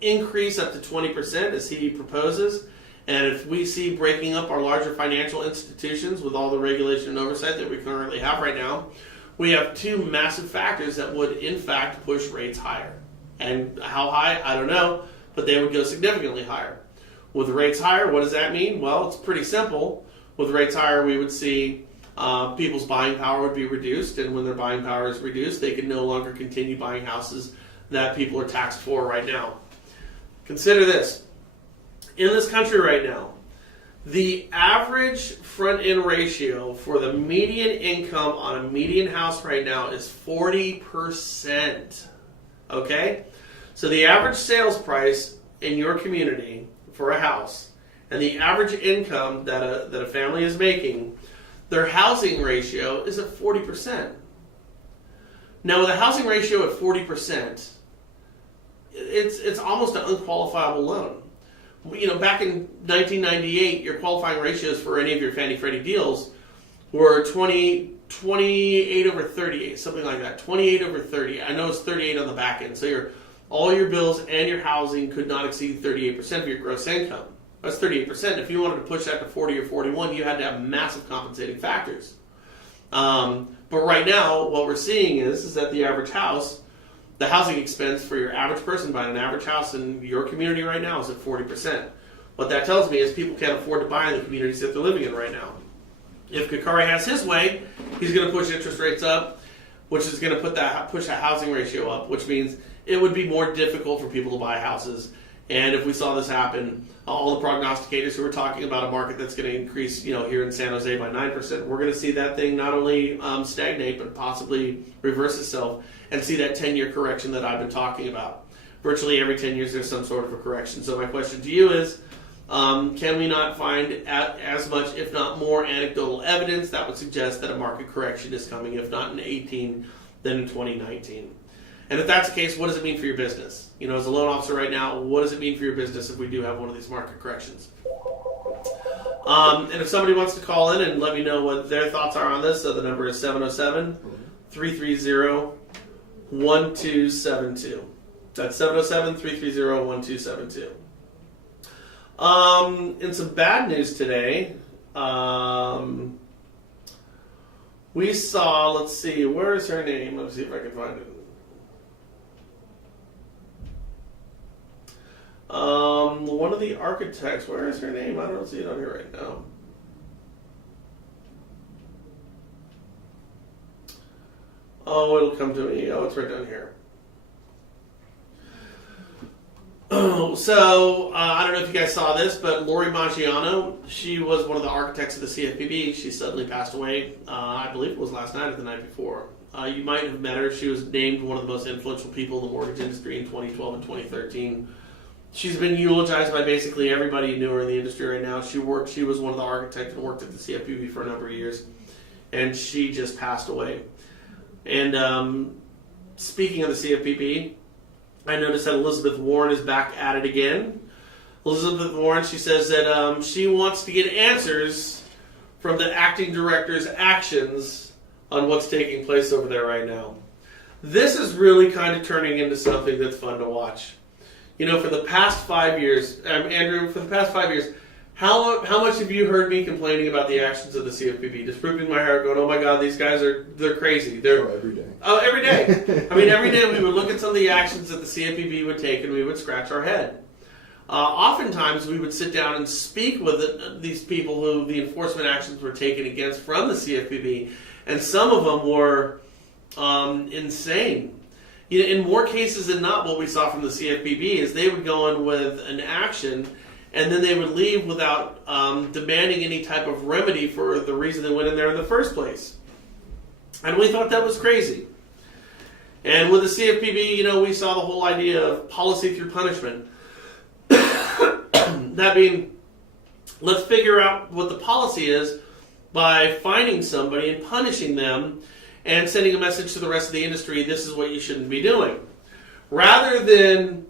increase up to 20% as he proposes, and if we see breaking up our larger financial institutions with all the regulation and oversight that we currently have right now, we have 2 massive factors that would in fact push rates higher. And how high? I don't know, but they would go significantly higher. With rates higher, what does that mean? Well, it's pretty simple. With rates higher, we would see people's buying power would be reduced, and when their buying power is reduced, they can no longer continue buying houses that people are taxed for right now. Consider this. In this country right now, the average front-end ratio for the median income on a median house right now is 40%. Okay? So the average sales price in your community for a house and the average income that a family is making, their housing ratio is at 40%. Now, with a housing ratio at 40%, it's almost an unqualifiable loan. Back in 1998, your qualifying ratios for any of your Fannie Freddie deals were 28 over 38, something like that. 28 over 30. I know it's 38 on the back end. So all your bills and your housing could not exceed 38% of your gross income. That's 38%. If you wanted to push that to 40 or 41, you had to have massive compensating factors. But right now, what we're seeing is that the average house, the housing expense for your average person buying an average house in your community right now is at 40%. What that tells me is people can't afford to buy in the communities that they're living in right now. If Kakari has his way, he's going to push interest rates up, which is going to push that housing ratio up, which means it would be more difficult for people to buy houses. And if we saw this happen, all the prognosticators who are talking about a market that's going to increase, here in San Jose by 9%, we're going to see that thing not only stagnate, but possibly reverse itself and see that 10-year correction that I've been talking about. Virtually every 10 years there's some sort of a correction. So my question to you is, can we not find as much, if not more, anecdotal evidence that would suggest that a market correction is coming, if not in 18, then in 2019? And if that's the case, what does it mean for your business? As a loan officer right now, what does it mean for your business if we do have one of these market corrections? And if somebody wants to call in and let me know what their thoughts are on this, so the number is 707-330-1272. That's 707-330-1272. In some bad news today, we saw, let's see, where is her name? Let's see if I can find it. One of the architects, where is her name? I don't see it on here right now. Oh, it'll come to me. Oh, it's right down here. So, I don't know if you guys saw this, but Lori Maggiano, she was one of the architects of the CFPB. She suddenly passed away, I believe it was last night or the night before. You might have met her. She was named one of the most influential people in the mortgage industry in 2012 and 2013. She's been eulogized by basically everybody who knew her in the industry right now. She was one of the architects and worked at the CFPB for a number of years. And she just passed away. And speaking of the CFPB, I noticed that Elizabeth Warren is back at it again. Elizabeth Warren, she says that she wants to get answers from the acting director's actions on what's taking place over there right now. This is really kind of turning into something that's fun to watch. You know, for the past 5 years, Andrew, for the past 5 years, how much have you heard me complaining about the actions of the CFPB? Just ripping my hair, going, "Oh my God, these guys they're crazy." Every day. Oh, every day. I mean, every day we would look at some of the actions that the CFPB would take, and we would scratch our head. Oftentimes, we would sit down and speak with these people who the enforcement actions were taken against from the CFPB, and some of them were insane. You know, in more cases than not, what we saw from the CFPB is they would go in with an action, and then they would leave without demanding any type of remedy for the reason they went in there in the first place. And we thought that was crazy. And with the CFPB, you know, we saw the whole idea of policy through punishment. That being, let's figure out what the policy is by finding somebody and punishing them and sending a message to the rest of the industry, this is what you shouldn't be doing. Rather than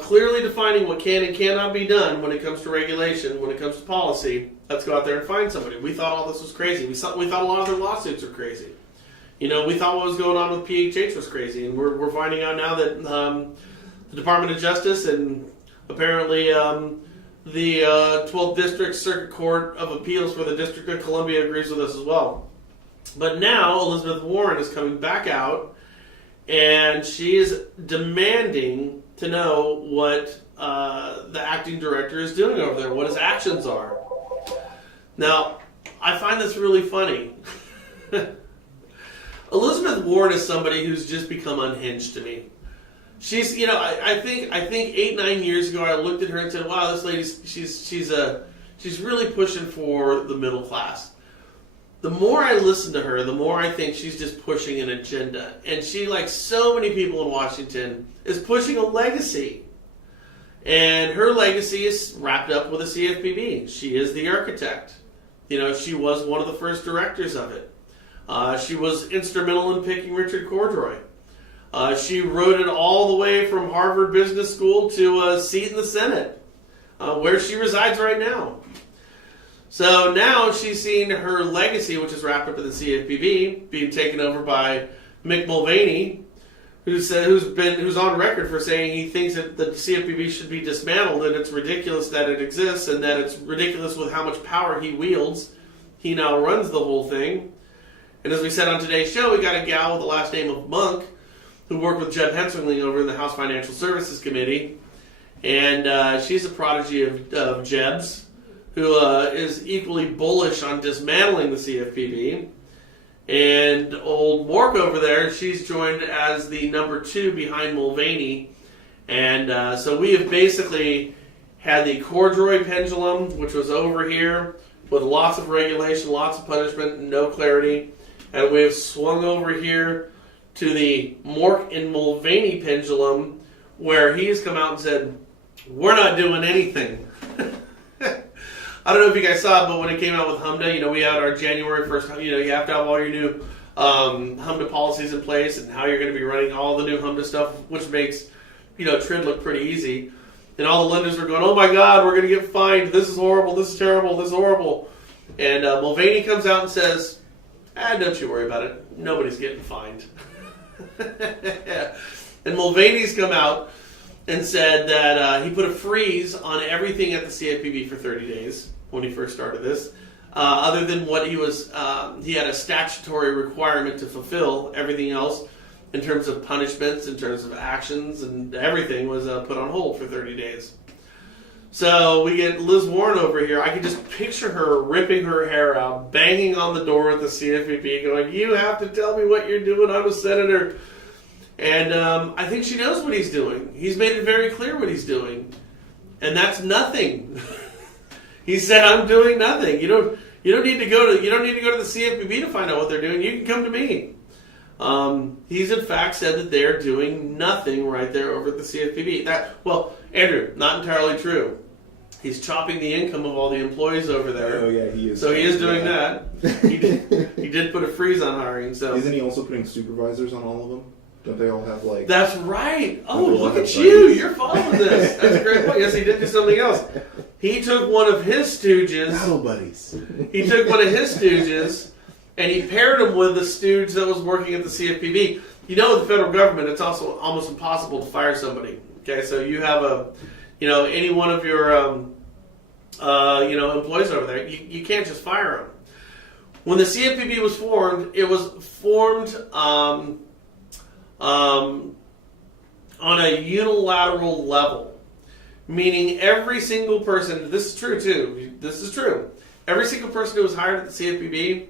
clearly defining what can and cannot be done when it comes to regulation, when it comes to policy, let's go out there and find somebody. We thought all this was crazy. We thought a lot of their lawsuits were crazy. You know, we thought what was going on with PHH was crazy, and we're finding out now that the Department of Justice and apparently the 12th District Circuit Court of Appeals for the District of Columbia agrees with us as well. But now Elizabeth Warren is coming back out, and she is demanding to know what the acting director is doing over there, what his actions are. Now, I find this really funny. Elizabeth Warren is somebody who's just become unhinged to me. She's, you know, I think 8-9 years ago I looked at her and said, "Wow, this lady, she's really pushing for the middle class." The more I listen to her, the more I think she's just pushing an agenda. And she, like so many people in Washington, is pushing a legacy. And her legacy is wrapped up with the CFPB. She is the architect. You know, she was one of the first directors of it. She was instrumental in picking Richard Cordray. She wrote it all the way from Harvard Business School to a seat in the Senate, where she resides right now. So now she's seen her legacy, which is wrapped up in the CFPB, being taken over by Mick Mulvaney, who's on record for saying he thinks that the CFPB should be dismantled, and it's ridiculous that it exists, and that it's ridiculous with how much power he wields. He now runs the whole thing. And as we said on today's show, we got a gal with the last name of Monk, who worked with Jeb Hensarling over in the House Financial Services Committee. And she's a prodigy of Jeb's, who is equally bullish on dismantling the CFPB. And old Mork over there, she's joined as the number 2 behind Mulvaney. And so we have basically had the Cordray pendulum, which was over here, with lots of regulation, lots of punishment, no clarity. And we have swung over here to the Mork and Mulvaney pendulum, where he's come out and said, "We're not doing anything." I don't know if you guys saw it, but when it came out with HMDA, you know, we had our January 1st, you know, you have to have all your new HMDA policies in place and how you're going to be running all the new HMDA stuff, which makes, you know, TRID look pretty easy. And all the lenders were going, "Oh my God, we're going to get fined. This is horrible. This is terrible. This is horrible." And Mulvaney comes out and says, "Don't you worry about it. Nobody's getting fined." And Mulvaney's come out and said that he put a freeze on everything at the CFPB for 30 days when he first started this. Other than what he had a statutory requirement to fulfill. Everything else, in terms of punishments, in terms of actions, and everything was put on hold for 30 days. So we get Liz Warren over here. I can just picture her ripping her hair out, banging on the door at the CFPB, going, "You have to tell me what you're doing. I'm a senator." And I think she knows what he's doing. He's made it very clear what he's doing, and that's nothing. He said, "I'm doing nothing. You don't need to go to the CFPB to find out what they're doing. You can come to me." He's in fact said that they're doing nothing right there over at the CFPB. Andrew, not entirely true. He's chopping the income of all the employees over there. Oh yeah, he is. So he is doing that. He did put a freeze on hiring. So isn't he also putting supervisors on all of them? Don't they all have like? That's right. Oh, Don't they all look have at you. buddies? You're following this. That's a great point. Yes, he did do something else. He took one of his stooges. Battle buddies. He took one of his stooges and he paired him with the stooge that was working at the CFPB. You know, with the federal government, it's also almost impossible to fire somebody. Okay, so you have any one of your, employees over there, you can't just fire them. When the CFPB was formed, it was formed on a unilateral level, meaning every single person. This is true too. This is true. Every single person who was hired at the CFPB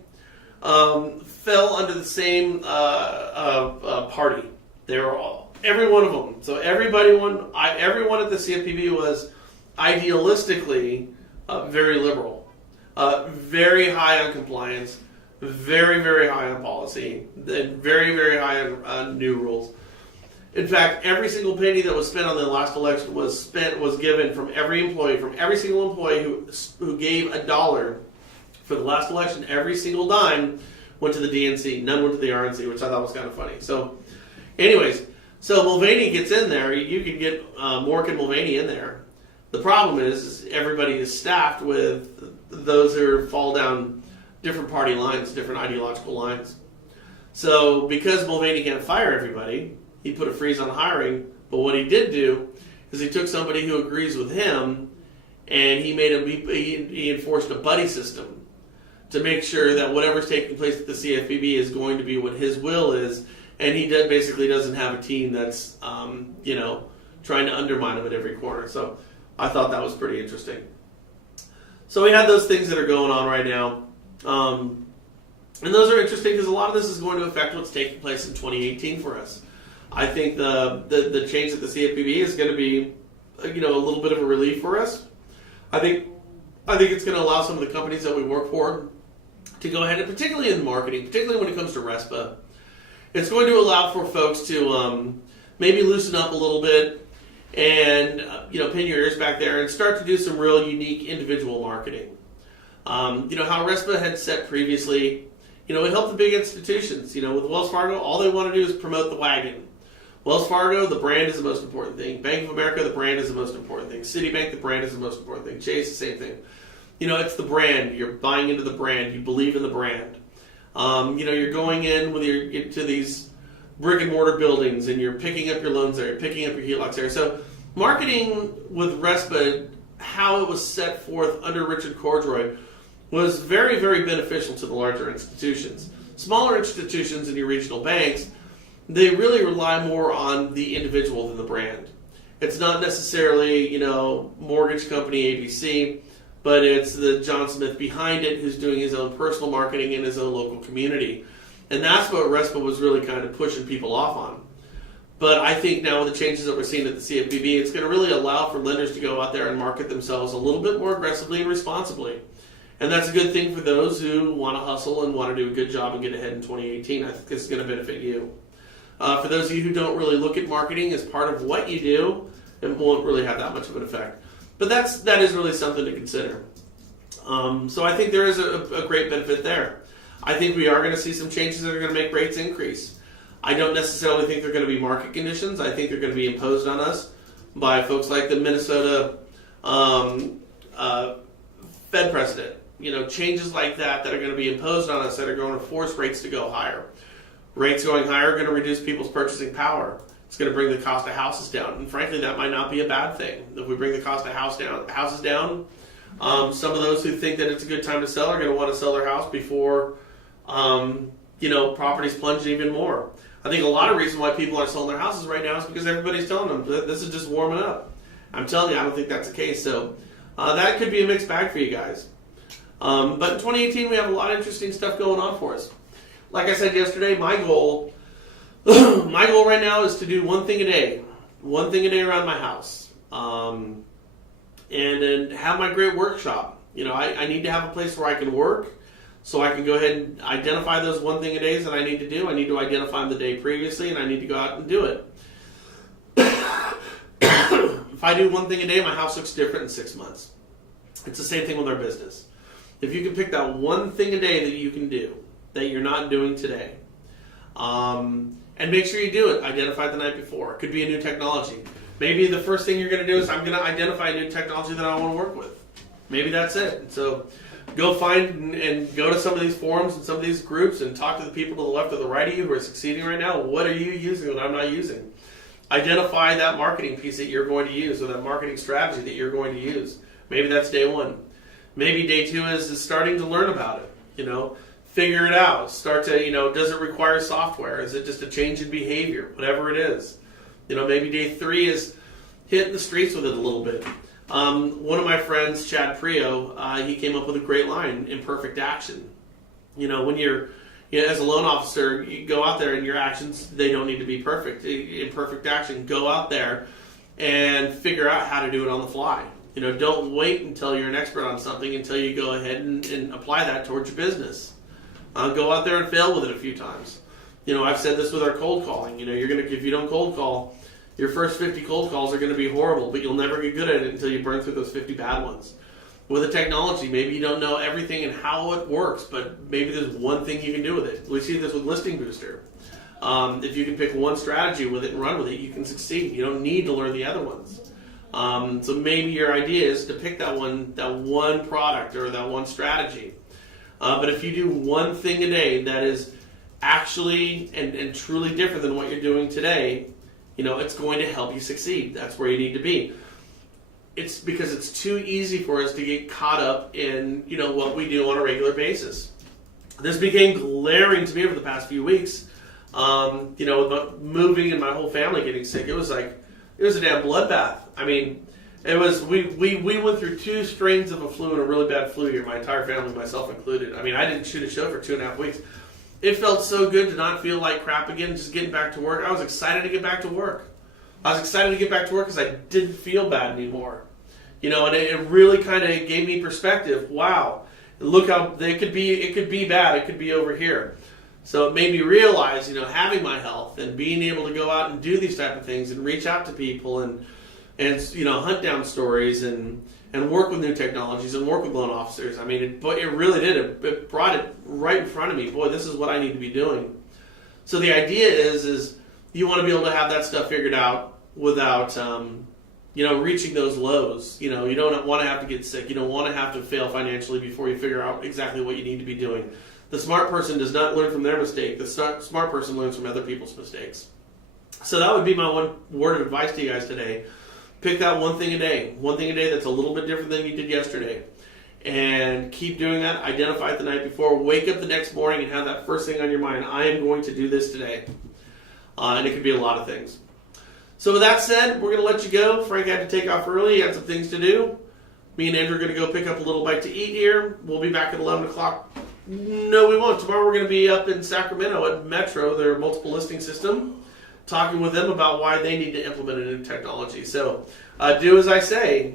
fell under the same party. They were every one of them. So everyone at the CFPB was idealistically very liberal, very high on compliance, very, very high on policy, and very, very high on new rules. In fact, every single penny that was spent on the last election was given from every single employee who gave $1 for the last election. Every single dime went to the DNC. None went to the RNC, which I thought was kind of funny. So, anyways, so Mulvaney gets in there. You can get Mork and Mulvaney in there. The problem is everybody is staffed with those who fall down different party lines, different ideological lines. So because Mulvaney can't fire everybody, he put a freeze on hiring. But what he did do is he took somebody who agrees with him and he enforced a buddy system to make sure that whatever's taking place at the CFPB is going to be what his will is, and he basically doesn't have a team that's trying to undermine him at every corner. So I thought that was pretty interesting. So we have those things that are going on right now. And those are interesting because a lot of this is going to affect what's taking place in 2018 for us. I think the change at the CFPB is going to be a little bit of a relief for us. I think it's going to allow some of the companies that we work for to go ahead, and particularly in marketing, particularly when it comes to RESPA, it's going to allow for folks to maybe loosen up a little bit and pin your ears back there and start to do some real unique individual marketing. How RESPA had set previously, it helped the big institutions. With Wells Fargo, all they want to do is promote the wagon. Wells Fargo, the brand is the most important thing. Bank of America, the brand is the most important thing. Citibank, the brand is the most important thing. Chase, the same thing. It's the brand. You're buying into the brand. You believe in the brand. You're going in to these brick and mortar buildings and you're picking up your loans there, you're picking up your HELOCs there. So marketing with RESPA, how it was set forth under Richard Cordray, was very, very beneficial to the larger institutions. Smaller institutions and your regional banks, they really rely more on the individual than the brand. It's not necessarily, mortgage company ABC, but it's the John Smith behind it who's doing his own personal marketing in his own local community. And that's what RESPA was really kind of pushing people off on. But I think now with the changes that we're seeing at the CFPB, it's going to really allow for lenders to go out there and market themselves a little bit more aggressively and responsibly. And that's a good thing for those who want to hustle and want to do a good job and get ahead in 2018. I think this is going to benefit you. For those of you who don't really look at marketing as part of what you do, it won't really have that much of an effect. But that is really something to consider. So I think there is a great benefit there. I think we are going to see some changes that are going to make rates increase. I don't necessarily think they're going to be market conditions. I think they're going to be imposed on us by folks like the Minnesota Fed president. Changes like that are going to be imposed on us that are going to force rates to go higher. Rates going higher are going to reduce people's purchasing power. It's going to bring the cost of houses down. And frankly, that might not be a bad thing. If we bring the cost of houses down, some of those who think that it's a good time to sell are going to want to sell their house before, properties plunge even more. I think a lot of reasons why people are selling their houses right now is because everybody's telling them that this is just warming up. I'm telling you, I don't think that's the case. So that could be a mixed bag for you guys. But in 2018, we have a lot of interesting stuff going on for us. Like I said yesterday, my goal right now is to do one thing a day around my house, and then have my great workshop. I need to have a place where I can work, so I can go ahead and identify those one thing a days that I need to do. I need to identify them the day previously, and I need to go out and do it. If I do one thing a day, my house looks different in 6 months. It's the same thing with our business. If you can pick that one thing a day that you can do, that you're not doing today, and And make sure you do it. Identify it the night before. It could be a new technology. Maybe the first thing you're going to do is I'm going to identify a new technology that I want to work with. Maybe that's it. So go find and go to some of these forums and some of these groups and talk to the people to the left or the right of you who are succeeding right now. What are you using that I'm not using? Identify that marketing piece that you're going to use or that marketing strategy that you're going to use. Maybe that's day one. Maybe day two is starting to learn about it. Figure it out. Start to, does it require software? Is it just a change in behavior? Whatever it is. Maybe day three is hitting the streets with it a little bit. One of my friends, Chad Prio, he came up with a great line, imperfect action. When you're, as a loan officer, you go out there and your actions, they don't need to be perfect. Imperfect action, go out there and figure out how to do it on the fly. Don't wait until you're an expert on something until you go ahead and apply that towards your business. Go out there and fail with it a few times. I've said this with our cold calling. If you don't cold call, your first 50 cold calls are going to be horrible, but you'll never get good at it until you burn through those 50 bad ones. With a technology, maybe you don't know everything and how it works, but maybe there's one thing you can do with it. We see this with Listing Booster. If you can pick one strategy with it and run with it, you can succeed. You don't need to learn the other ones. So maybe your idea is to pick that one product or that one strategy. But if you do one thing a day that is actually and truly different than what you're doing today, it's going to help you succeed. That's where you need to be. It's because it's too easy for us to get caught up in, what we do on a regular basis. This became glaring to me over the past few weeks. With moving and my whole family getting sick, it was a damn bloodbath. I mean, it was, we went through 2 strains of a flu and a really bad flu year, my entire family, myself included. I mean, I didn't shoot a show for 2.5 weeks. It felt so good to not feel like crap again, just getting back to work. I was excited to get back to work. Because I didn't feel bad anymore. And it really kind of gave me perspective. Wow, look how it could be bad. It could be over here. So it made me realize, having my health and being able to go out and do these type of things and reach out to people and hunt down stories and work with new technologies and work with loan officers. I mean, it really did. It brought it right in front of me. Boy, this is what I need to be doing. So the idea is you want to be able to have that stuff figured out without, reaching those lows. You don't want to have to get sick. You don't want to have to fail financially before you figure out exactly what you need to be doing. The smart person does not learn from their mistake. The smart person learns from other people's mistakes. So that would be my one word of advice to you guys today. Pick that one thing a day. One thing a day that's a little bit different than you did yesterday. And keep doing that. Identify it the night before. Wake up the next morning and have that first thing on your mind. I am going to do this today. And it could be a lot of things. So with that said, we're going to let you go. Frank had to take off early. He had some things to do. Me and Andrew are going to go pick up a little bite to eat here. We'll be back at 11 o'clock. No, we won't. Tomorrow we're going to be up in Sacramento at Metro, their multiple listing system, talking with them about why they need to implement a new technology. So do as I say.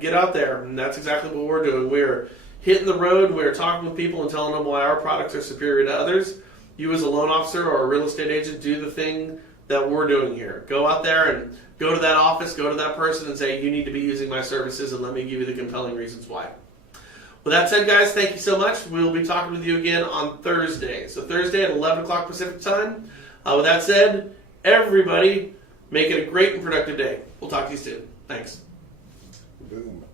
Get out there. And that's exactly what we're doing. We're hitting the road. We're talking with people and telling them why our products are superior to others. You as a loan officer or a real estate agent, do the thing that we're doing here. Go out there and go to that office, go to that person and say, you need to be using my services and let me give you the compelling reasons why. With that said, guys, thank you so much. We'll be talking with you again on Thursday. So Thursday at 11 o'clock Pacific time. With that said, everybody, make it a great and productive day. We'll talk to you soon. Thanks. Boom.